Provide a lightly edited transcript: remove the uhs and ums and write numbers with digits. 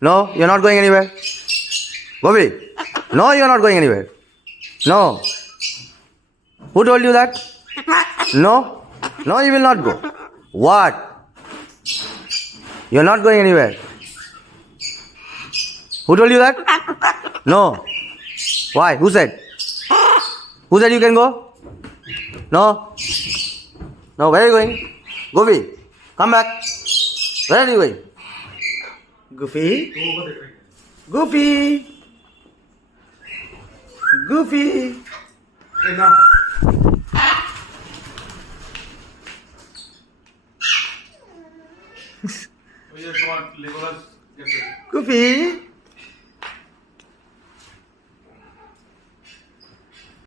No, you're not going anywhere. Gopi, no, you're not going anywhere. No. Who told you that? No, no, you will not go. What? You're not going anywhere. Who told you that? No. Why? Who said? Who said you can go? No. No, where are you going? Gopi, come back. Where are you going? Goofy? Goofy? Goofy? Goofy?